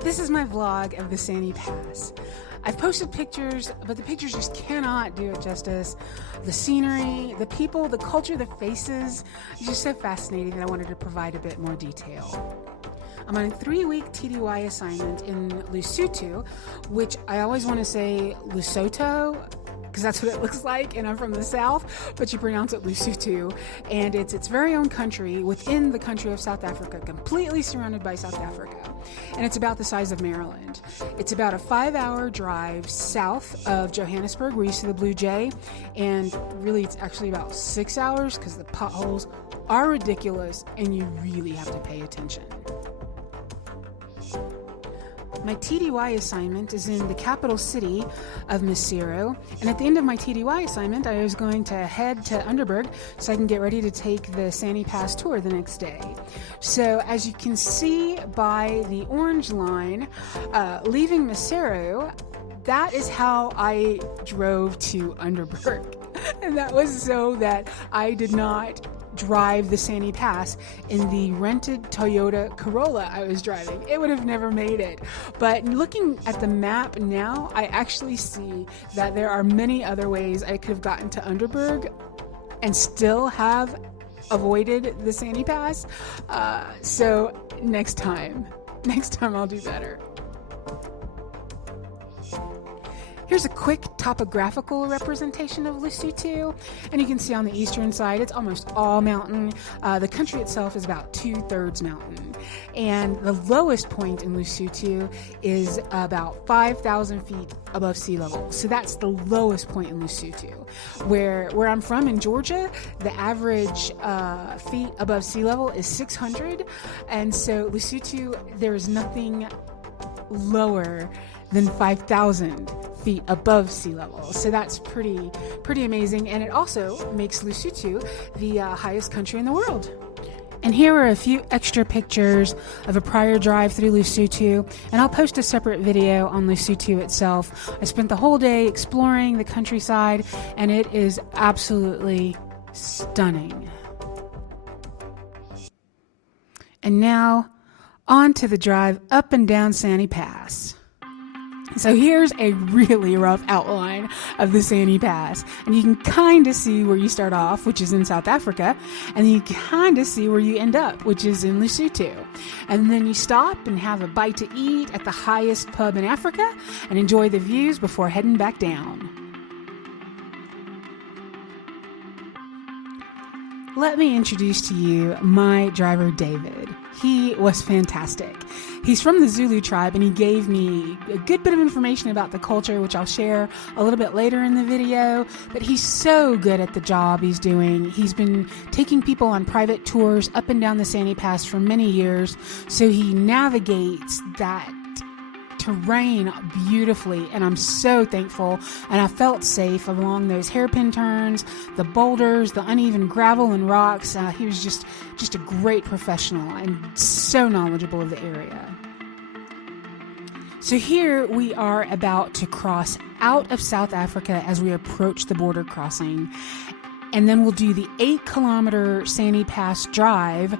This is my vlog of the Sani Pass. I've posted pictures, but the pictures just cannot do it justice. The scenery, the people, the culture, the faces, it's just so fascinating that I wanted to provide a bit more detail. I'm on a 3-week TDY assignment in Lesotho, which I always want to say Lesotho, because that's what it looks like, and I'm from the south, but you pronounce it Lesotho, and it's its very own country within the country of South Africa, completely surrounded by South Africa, and it's about the size of Maryland. It's about a 5-hour drive south of Johannesburg, where you see the Blue Jay, and really it's actually about 6 hours because the potholes are ridiculous and you really have to pay attention. My TDY assignment is in the capital city of Maseru, and at the end of my TDY assignment, I was going to head to Underberg so I can get ready to take the Sani Pass tour the next day. So as you can see by the orange line, leaving Maseru, that is how I drove to Underberg. And that was so that I did not drive the Sani Pass in the rented Toyota Corolla I was driving. It would have never made it. But looking at the map now, I actually see that there are many other ways I could have gotten to Underberg and still have avoided the Sani Pass. So next time I'll do better. Here's a quick topographical representation of Lesotho, and you can see on the eastern side it's almost all mountain. The country itself is about 2/3 mountain, and the lowest point in Lesotho is about 5,000 feet above sea level. So that's the lowest point in Lesotho. Where I'm from in Georgia, the average feet above sea level is 600, and so Lesotho, there is nothing lower than 5,000 feet above sea level. So that's pretty amazing, and it also makes Lesotho the highest country in the world. And here are a few extra pictures of a prior drive through Lesotho, and I'll post a separate video on Lesotho itself. I spent the whole day exploring the countryside, and it is absolutely stunning. And now, on to the drive up and down Sani Pass. So here's a really rough outline of the Sani Pass, and you can kind of see where you start off, which is in South Africa, and you kind of see where you end up, which is in Lesotho. And then you stop and have a bite to eat at the highest pub in Africa and enjoy the views before heading back down. Let me introduce to you my driver, David. He was fantastic. He's from the Zulu tribe, and he gave me a good bit of information about the culture, which I'll share a little bit later in the video. But he's so good at the job he's doing. He's been taking people on private tours up and down the Sani Pass for many years, so he navigates that terrain beautifully, and I'm so thankful, and I felt safe along those hairpin turns, the boulders, the uneven gravel and rocks. He was just a great professional and so knowledgeable of the area. So here we are about to cross out of South Africa as we approach the border crossing, and then we'll do the 8-kilometer Sani Pass drive,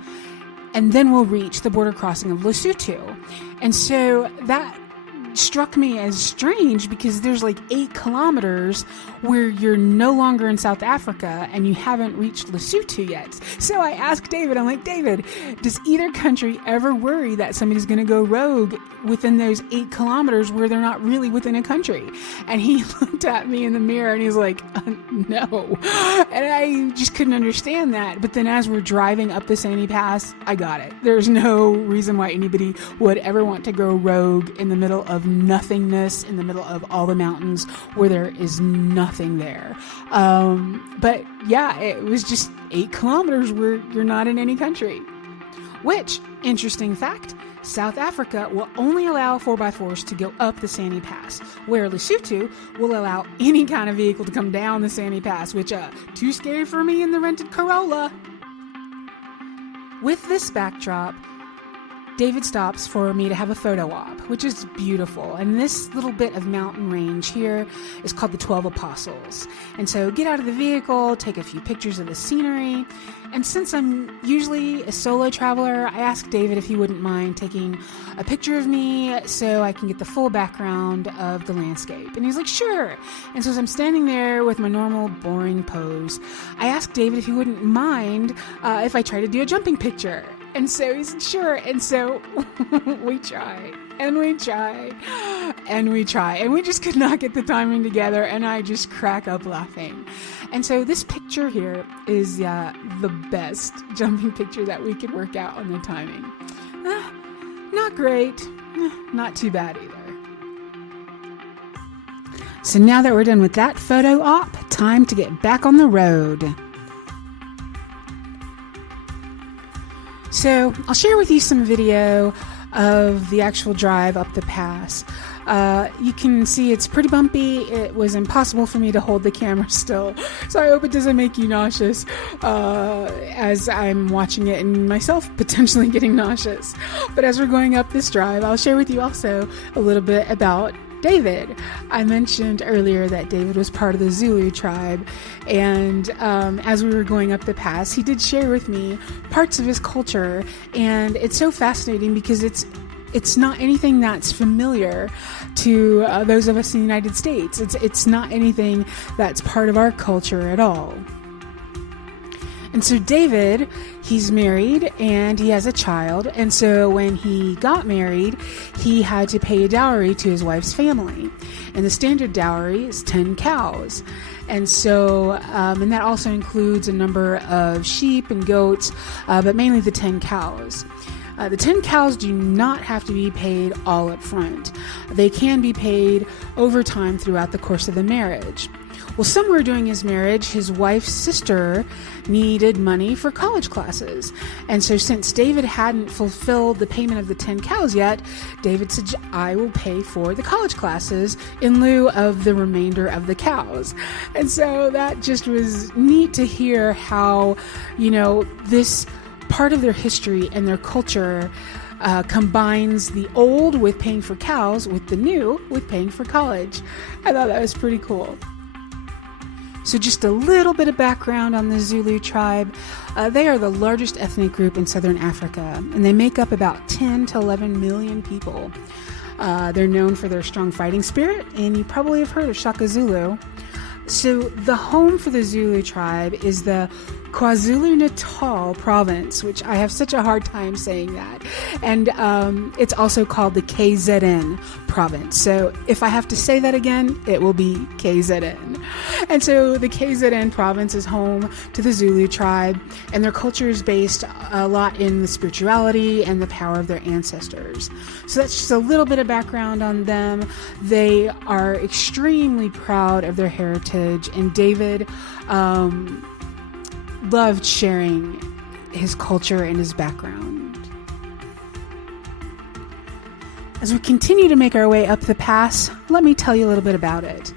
and then we'll reach the border crossing of Lesotho. And so that struck me as strange because there's like 8 kilometers where you're no longer in South Africa and you haven't reached Lesotho yet. So I asked David, I'm like, David, does either country ever worry that somebody's going to go rogue within those 8 kilometers where they're not really within a country? And he looked at me in the mirror and he's like, no. And I just couldn't understand that. But then as we're driving up the Sani Pass, I got it. There's no reason why anybody would ever want to go rogue in the middle of nothingness, in the middle of all the mountains where there is nothing there. But yeah, it was just 8 kilometers where you're not in any country. Which, interesting fact, South Africa will only allow 4x4s to go up the Sani Pass, where Lesotho will allow any kind of vehicle to come down the Sani Pass, which too scary for me in the rented Corolla. With this backdrop, David stops for me to have a photo op, which is beautiful. And this little bit of mountain range here is called the 12 Apostles. And so get out of the vehicle, take a few pictures of the scenery. And since I'm usually a solo traveler, I asked David if he wouldn't mind taking a picture of me so I can get the full background of the landscape. And he's like, sure. And so as I'm standing there with my normal boring pose, I asked David if he wouldn't mind if I try to do a jumping picture. And so he said, sure. And so we try, and we try, and we try. And we just could not get the timing together, and I just crack up laughing. And so this picture here is the best jumping picture that we could work out on the timing. Not great, not too bad either. So now that we're done with that photo op, time to get back on the road. So I'll share with you some video of the actual drive up the pass. You can see it's pretty bumpy. It was impossible for me to hold the camera still. So I hope it doesn't make you nauseous as I'm watching it and myself potentially getting nauseous. But as we're going up this drive, I'll share with you also a little bit about David. I mentioned earlier that David was part of the Zulu tribe, and as we were going up the pass, he did share with me parts of his culture, and it's so fascinating because it's not anything that's familiar to those of us in the United States. It's not anything that's part of our culture at all. And so David, he's married and he has a child. And so when he got married, he had to pay a dowry to his wife's family. And the standard dowry is 10 cows. And so, and that also includes a number of sheep and goats, but mainly the 10 cows. The 10 cows do not have to be paid all up front. They can be paid over time throughout the course of the marriage. Well, somewhere during his marriage, his wife's sister needed money for college classes. And so since David hadn't fulfilled the payment of the 10 cows yet, David said, I will pay for the college classes in lieu of the remainder of the cows. And so that just was neat to hear how, this part of their history and their culture combines the old with paying for cows with the new with paying for college. I thought that was pretty cool. So just a little bit of background on the Zulu tribe. They are the largest ethnic group in southern Africa, and they make up about 10 to 11 million people. They're known for their strong fighting spirit, and you probably have heard of Shaka Zulu. So the home for the Zulu tribe is the KwaZulu Natal province, which I have such a hard time saying that. And it's also called the KZN province. So if I have to say that again, it will be KZN. And so the KZN province is home to the Zulu tribe, and their culture is based a lot in the spirituality and the power of their ancestors. So that's just a little bit of background on them. They are extremely proud of their heritage, and David loved sharing his culture and his background. As we continue to make our way up the pass, let me tell you a little bit about it.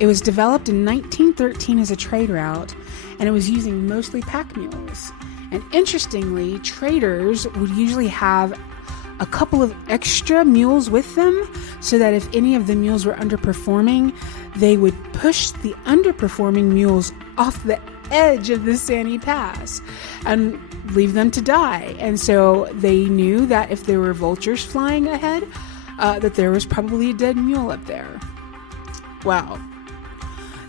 It was developed in 1913 as a trade route, and it was using mostly pack mules. And interestingly, traders would usually have a couple of extra mules with them so that if any of the mules were underperforming, they would push the underperforming mules off the edge of the Sani Pass and leave them to die. And so they knew that if there were vultures flying ahead, that there was probably a dead mule up there. Wow.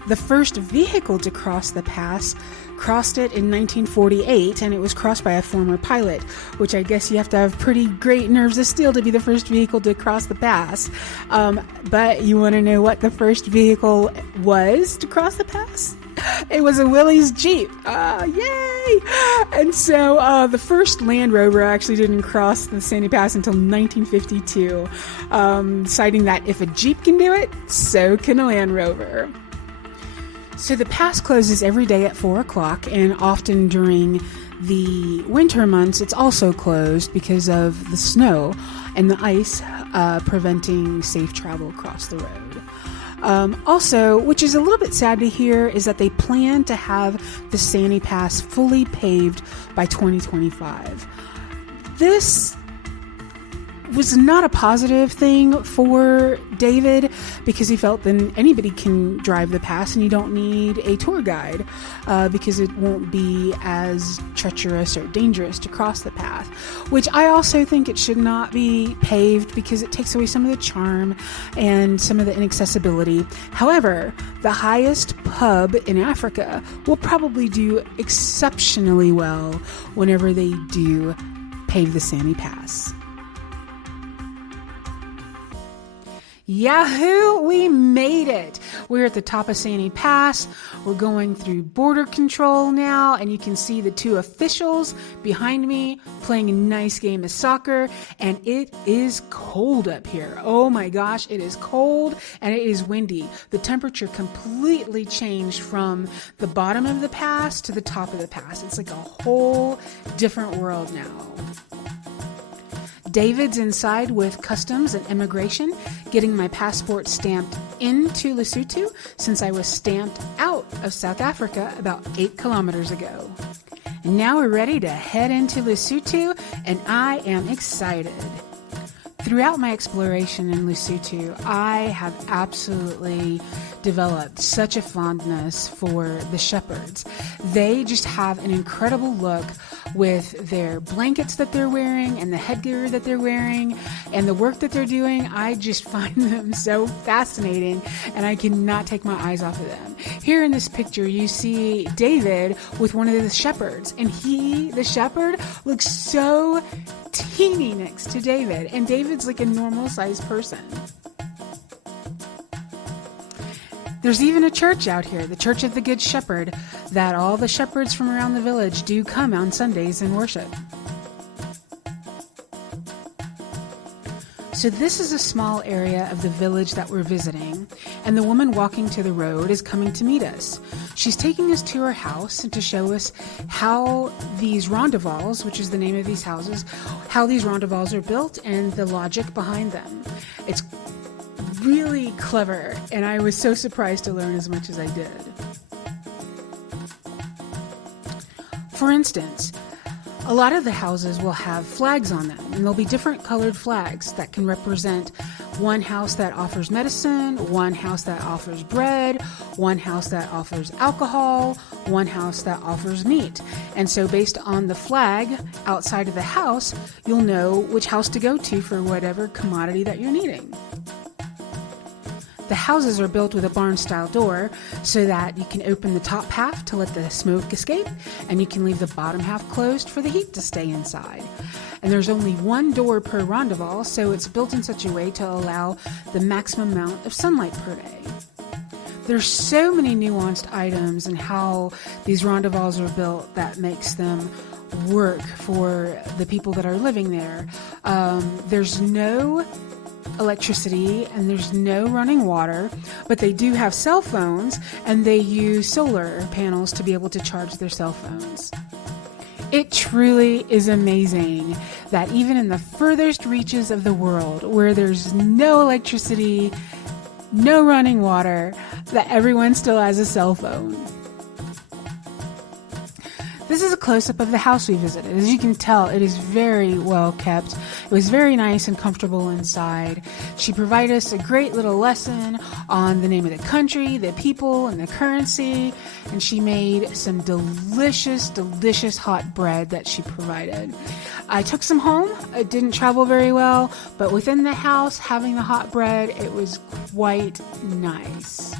The first vehicle to cross the pass crossed it in 1948, and it was crossed by a former pilot, which I guess you have to have pretty great nerves of steel to be the first vehicle to cross the pass. But you want to know what the first vehicle was to cross the pass? It was a Willys Jeep. Yay! And so the first Land Rover actually didn't cross the Sani Pass until 1952, citing that if a Jeep can do it, so can a Land Rover. So the pass closes every day at 4 o'clock, and often during the winter months, it's also closed because of the snow and the ice preventing safe travel across the road. Also, which is a little bit sad to hear, is that they plan to have the Sani Pass fully paved by 2025. This was not a positive thing for David, because he felt then anybody can drive the pass and you don't need a tour guide, because it won't be as treacherous or dangerous to cross the path, which I also think it should not be paved, because it takes away some of the charm and some of the inaccessibility. However, the highest pub in Africa will probably do exceptionally well whenever they do pave the Sani Pass. Yahoo! We made it! We're at the top of Sani Pass. We're going through border control now, and you can see the two officials behind me playing a nice game of soccer, and it is cold up here. Oh my gosh, it is cold and it is windy. The temperature completely changed from the bottom of the pass to the top of the pass. It's like a whole different world now. David's inside with customs and immigration, getting my passport stamped into Lesotho, since I was stamped out of South Africa about 8 kilometers ago. And now we're ready to head into Lesotho, and I am excited. Throughout my exploration in Lesotho, I have absolutely developed such a fondness for the shepherds. They just have an incredible look with their blankets that they're wearing and the headgear that they're wearing and the work that they're doing. I just find them so fascinating, and I cannot take my eyes off of them. Here in this picture, you see David with one of the shepherds, and he, the shepherd, looks so teeny next to David, and David's like a normal sized person. There's even a church out here, the Church of the Good Shepherd, that all the shepherds from around the village do come on Sundays and worship. So this is a small area of the village that we're visiting, and the woman walking to the road is coming to meet us. She's taking us to her house and to show us how these rondevals, which is the name of these houses, how these rondevals are built and the logic behind them. It's really clever, and I was so surprised to learn as much as I did. For instance, a lot of the houses will have flags on them, and there'll be different colored flags that can represent one house that offers medicine, one house that offers bread, one house that offers alcohol, one house that offers meat. And so based on the flag outside of the house, you'll know which house to go to for whatever commodity that you're needing. The houses are built with a barn-style door so that you can open the top half to let the smoke escape, and you can leave the bottom half closed for the heat to stay inside. And there's only one door per rondeval, so it's built in such a way to allow the maximum amount of sunlight per day. There's so many nuanced items in how these rondevals are built that makes them work for the people that are living there. There's no electricity and there's no running water, but they do have cell phones, and they use solar panels to be able to charge their cell phones. It truly is amazing that even in the furthest reaches of the world, where there's no electricity, no running water, that everyone still has a cell phone. This is a close-up of the house we visited. As you can tell, it is very well kept. It was very nice and comfortable inside. She provided us a great little lesson on the name of the country, the people, and the currency. And she made some delicious, delicious hot bread that she provided. I took some home. It didn't travel very well, but within the house, having the hot bread, it was quite nice.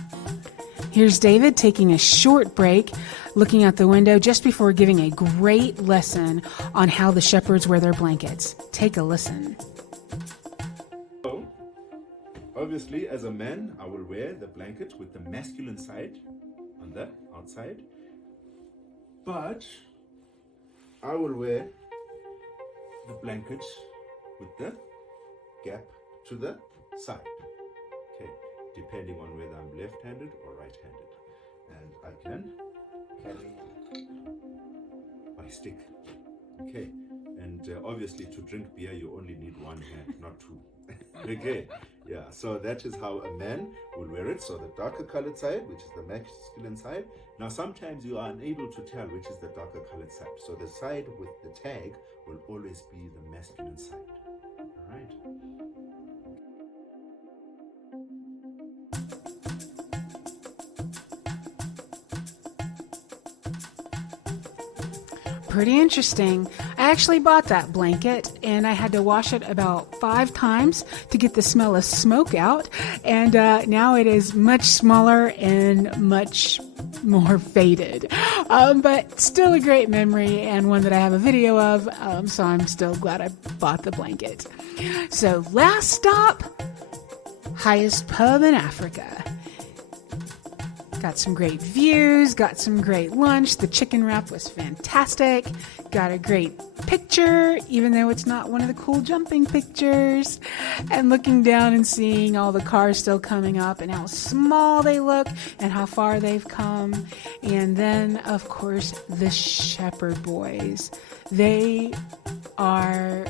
Here's David taking a short break, looking out the window just before giving a great lesson on how the shepherds wear their blankets. Take a listen. So, obviously, as a man, I will wear the blanket with the masculine side on the outside, but I will wear the blanket with the gap to the side. Okay, depending on whether I'm left-handed or right-handed, and I can carry my stick. Okay, and And obviously, to drink beer, you only need one hand, not two. Okay, yeah, so that is how a man will wear it. So the darker colored side, which is the masculine side. Now, sometimes you are unable to tell which is the darker colored side. So the side with the tag will always be the masculine side. All right. Pretty interesting. I actually bought that blanket and I had to wash it about 5 times to get the smell of smoke out. And now it is much smaller and much more faded. But still a great memory and one that I have a video of. So I'm still glad I bought the blanket. So last stop, highest pub in Africa. Got some great views, got some great lunch. The chicken wrap was fantastic. Got a great picture, even though it's not one of the cool jumping pictures. And looking down and seeing all the cars still coming up and how small they look and how far they've come. And then, of course, the shepherd boys. They are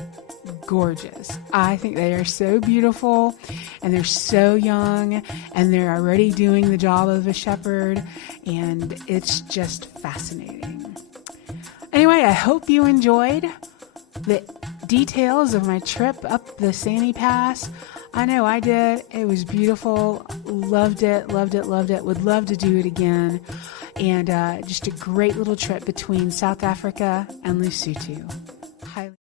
gorgeous. I think they are so beautiful and they're so young and they're already doing the job of a shepherd, and it's just fascinating. Anyway, I hope you enjoyed the details of my trip up the Sani Pass. I know I did. It was beautiful. Loved it, loved it, loved it. Would love to do it again. And just a great little trip between South Africa and Lesotho.